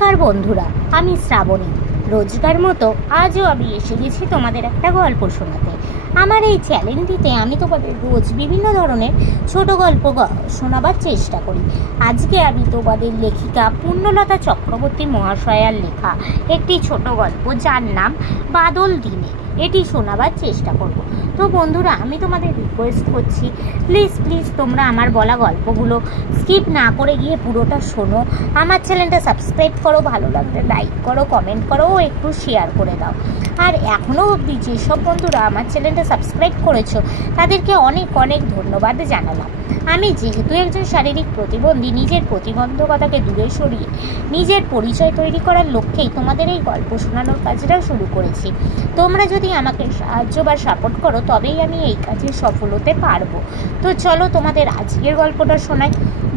নমস্কার বন্ধুরা, আমি শ্রাবণী। রোজকার মতো আজও আমি এসে গেছি তোমাদের একটা গল্প শোনাতে। আমার এই চ্যানেলটিতে আমি তোমাদের রোজ বিভিন্ন ধরনের ছোট গল্প শোনাবার চেষ্টা করি। আজকে আমি তোমাদের লেখিকা পূর্ণলতা চক্রবর্তী মহাশয়ার লেখা একটি ছোট গল্প, যার নাম বাদল দিনে, এটি শোনাবার চেষ্টা করব। তো বন্ধুরা, আমি তোমাদের রিকোয়েস্ট করছি, প্লিজ তোমরা আমার বলা গল্পগুলো স্কিপ না করে গিয়ে পুরোটা শোনো। আমার চ্যানেলটা সাবস্ক্রাইব করো, ভালো লাগলে লাইক করো, কমেন্ট করো ও একটু শেয়ার করে দাও। আর এখনও অবধি যেসব বন্ধুরা আমার চ্যানেলটা সাবস্ক্রাইব করেছো তাদেরকে অনেক অনেক ধন্যবাদ জানালাম। আমি যেহেতু একজন শারীরিক প্রতিবন্ধী, নিজের প্রতিবন্ধকতাকে দূরে সরিয়ে নিজের পরিচয় তৈরি করার লক্ষ্যেই তোমাদের এই গল্প শোনানোর কাজটা শুরু করেছি। তোমরা যদি আমাকে সাহায্য বা সাপোর্ট করো তবেই আমি এই কাজে সফল হতে পারবো। তো চলো তোমাদের আজকের গল্পটা শোনাই।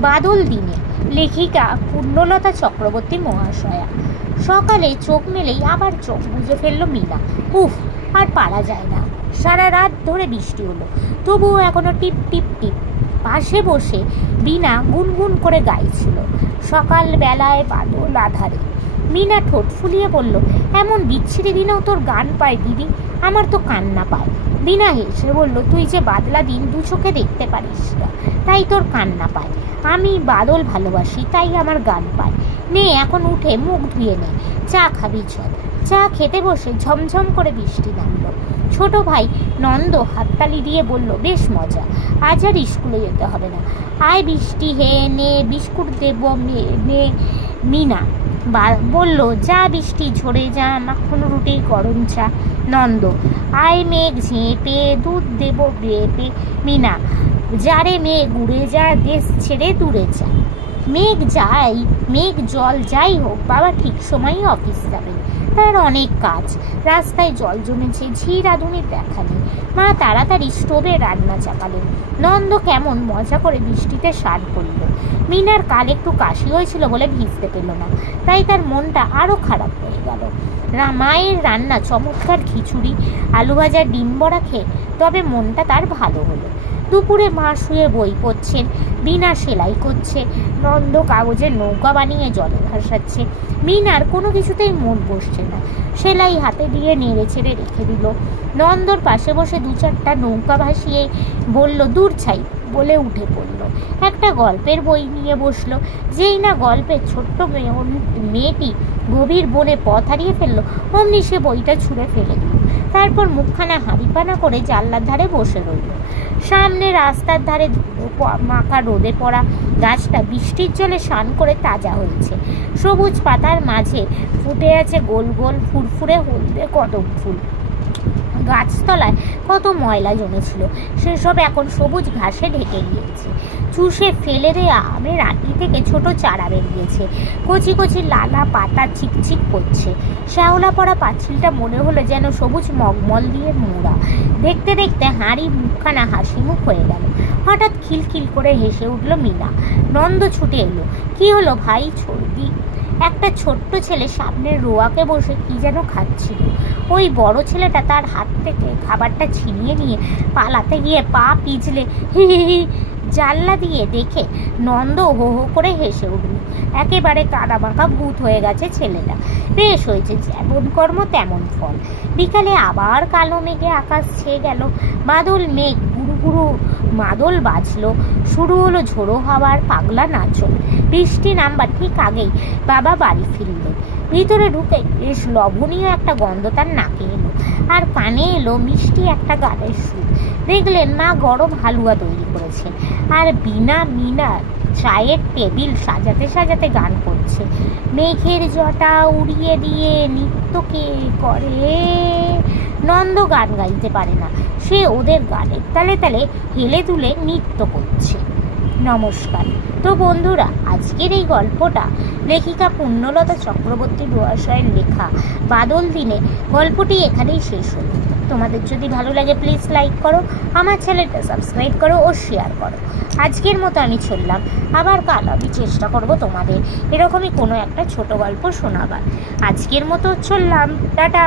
বাদল দিনে, লেখিকা পূর্ণলতা চক্রবর্তী মহাশয়া। সকালে চোখ মেলেই আবার চোখ বুজে ফেললো মিনা। উফ, আর পারা যায় না। সারা রাত ধরে বৃষ্টি হলো, তবুও এখনো টিপ টিপ টিপ। পাশে বসে বিনা গুনগুন করে গাইছিল, সকালবেলায় বাদল আধারে। মিনা ঠোঁট ফুলিয়ে বলল, এমন বিচ্ছিরি দিনেও তোর গান পায় দিদি? আমার তো কান্না পায়। বিনা হেসে বলল, তুই যে বাদলা দিন দু চোখে দেখতে পারিস না, তাই তোর কান্না পায়। আমি বাদল ভালোবাসি, তাই আমার গান পায়। নে, এখন উঠে মুখ ধুয়ে নে, চা খাবি চল। চা খেতে বসে ঝমঝম করে বৃষ্টি নামলো। ছোট ভাই নন্দ হাততালি দিয়ে বলল, বেশ মজা, আজ আর স্কুলে যেতে হবে না। আয় বৃষ্টি হে নে, বিস্কুট দেব নে। মিনা বলল, যা বৃষ্টি ঝরে যা, মাখন রুটি গরম চা। নন্দ, আয় মেঘ ঝেঁপে, দুধ দেব বেপে। মিনা, যারে মেঘ উড়ে যা, দেশ ছেড়ে দূরে যা। মেঘ যাই, মেঘ জল যাই হোক, বাবা ঠিক সময়ই অফিস যাবেন, তার অনেক কাজ। রাস্তায় জল জমেছে, ঝি রাঁধুনির দেখা নেই। মা তাড়াতাড়ি স্টোভে রান্না চাপালেন। নন্দ কেমন মজা করে বৃষ্টিতে স্নান করল। মিনার কাল একটু কাশি হয়েছিল বলে ভিজতে পেল না, তাই তার মনটা আরও খারাপ হয়ে গেল। মায়ের রান্না চমৎকার খিচুড়ি, আলু ভাজা, ডিম বড়া খেয়ে তবে মনটা তার ভালো হলো। দুপুরে মা শুয়ে বই পড়ছেন, বিনা সেলাই করছে, নন্দ কাগজের নৌকা বানিয়ে জলে ভাসাচ্ছে। মিনার কোনো কিছুতেই মন বসছে না, সেলাই হাতে দিয়ে নেড়ে ছেড়ে রেখে দিল। নন্দর পাশে বসে দু চারটা নৌকা ভাসিয়ে বলল, দূর ছাই বলে উঠে পড়ল। একটা গল্পের বই নিয়ে বসলো। যেই না গল্পের ছোট্ট মেয়েটি গভীর বনে পথ হারিয়ে ফেললো, অমনি সে বইটা ছুঁড়ে ফেলে দিল। তারপর মুখখানা হাঁড়িপানা করে জানলার ধারে বসে রইল। সামনে রাস্তার ধারে মাখা রোদে পড়া গাছটা বৃষ্টির জলে স্নান করে তাজা হয়েছে। সবুজ পাতার মাঝে ফুটে আছে গোল গোল ফুরফুরে হলদে কদম ফুল। গাছতলায় কত ময়লা জমেছিল, সেসব এখন সবুজ ঘাসে ঢেকে গিয়েছে। চুষে ফেলে দেয়া আমের আঁটি থেকে ছোট চারা বেরিয়েছে, কচি কচি লালা পাতা চিকচিক করছে। শ্যাওলা পড়া পাঁচিলটা মনে হলো যেন সবুজ মগমল দিয়ে মোড়া। দেখতে দেখতে হাঁড়ি মুখখানা হাসি মুখ হয়ে গেল। হঠাৎ খিলখিল করে হেসে উঠল মিনা। নন্দ ছুটে এলো। কি হলো ভাই ছর্দি? একটা ছোট্ট ছেলে সামনের রোয়াকে বসে কি যেন খাচ্ছিল। ওই বড় ছেলেটা তার হাত থেকে খাবারটা ছিনিয়ে নিয়ে পালাতে গিয়ে পা পিছলে হি হি হি। জানলা দিয়ে দেখে নন্দ হো হো করে হেসে উঠল। একেবারে কাদামাকা ভূত হয়ে গেছে ছেলেটা। বেশ হয়েছে, যেমন কর্ম তেমন ফল। বিকালে আবার কালো মেঘে আকাশ ছেয়ে গেল। বাদল মেঘ গুরু গুরু মাদল বাজলো। শুরু হলো ঝোড়ো হাওয়ার পাগলা নাচন। বৃষ্টি নামবার ঠিক আগেই বাবা বাড়ি ফিরলেন। ভিতরে ঢুকে বেশ লবণীয় একটা গন্ধ তার নাকে এলো, আর কানে এলো মিষ্টি একটা গানের সুর। দেখলেন মা গরম হালুয়া তৈরি করেছে, আর মিনা চায়ের টেবিল সাজাতে সাজাতে গান করছে। মেঘের জটা উড়িয়ে দিয়ে নৃত্য কে করে। নন্দ গান গাইতে পারে না, সে ওদের গানের তালে তালে হেলে দুলে নৃত্য করছে। নমস্কার। তো বন্ধুরা, আজকের এই গল্পটা লেখিকা পূর্ণলতা চক্রবর্তী মহাশয়ের লেখা বাদল দিনে গল্পটি এখানেই শেষ হলো। তোমাদের যদি ভালো লাগে প্লিজ লাইক করো, আমার চ্যানেলটা সাবস্ক্রাইব করো ও শেয়ার করো। আজকের মতো আমি চললাম, আবার কাল আমি চেষ্টা করব তোমাদের এরকমই কোনো একটা ছোট গল্প শোনাবার। আজকের মতো চললাম, টাটা।